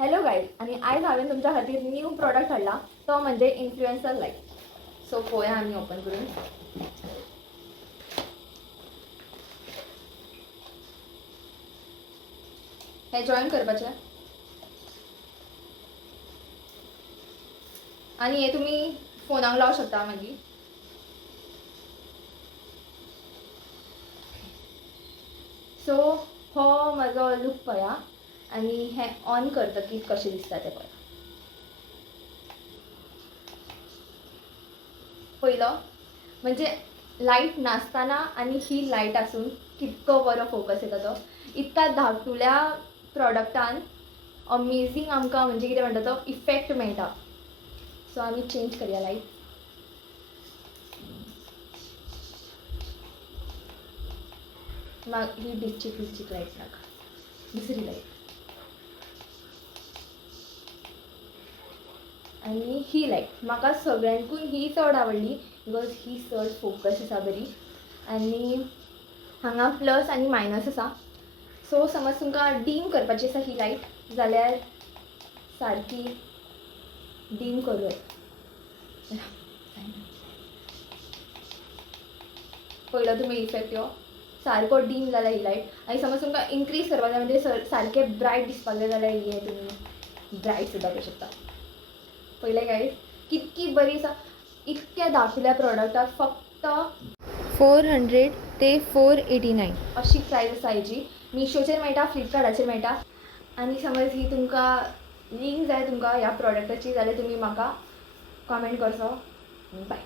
Hello guys, आणि आयज हांवें तुमच्या खातीर न्यू प्रॉडक्ट हाडला, तो म्हणजे इन्फ्लुएन्सर लाईट. सो पळोवया आमी ओपन करून. हे जॉईन करपाचें आनी हे तुमी फोनाक लावंक शकता मागीर. सो हो म्हजो लूक पळया आनी हें ऑन करतकीर कशें दिसता तें पळया. पयलो म्हणजे लायट नासतना आनी ही लायट आसून कितको बरो फोकस येता तो. इतका धाकटुल्या प्रॉडक्टान अमेझींग आमकां म्हणजे कितें म्हणटा तो इफेक्ट मेळटा. सो आमी चेंज करया लायट. ही डिच्चीक लायट नाका, दुसरी लायट. आनी ही लायट म्हाका सगळ्यांकून ही चड आवडली बिकॉज ही चड फोकस आसा बरी. आनी हांगा प्लस आनी मायनस आसा. सो समज तुमकां डीम करपाची आसा ही लायट जाल्यार सारकी डीम करूं. पयलो तुमी इफेक्ट यो सारको डीम जाला ही लायट. आनी समज तुमकां इन्क्रीज करपाक जाय म्हणजे सारकें ब्रायट दिसपाक जाय जाल्यार हे तुमी ब्रायट सुद्दां करूं शकता. पयलें गायज कितकी बरी आसा. इतक्या धाकटुल्या प्रॉडक्टाक फक्त 400 ते 489 अशी प्रायस आसा हेजी. मिशोचेर मेळटा, फ्लिपकार्टाचेर मेळटा. आनी समज ही तुमकां लिंक जाय तुमकां ह्या प्रॉडक्टाची जाल्यार तुमी म्हाका कमेंट करचो. बाय.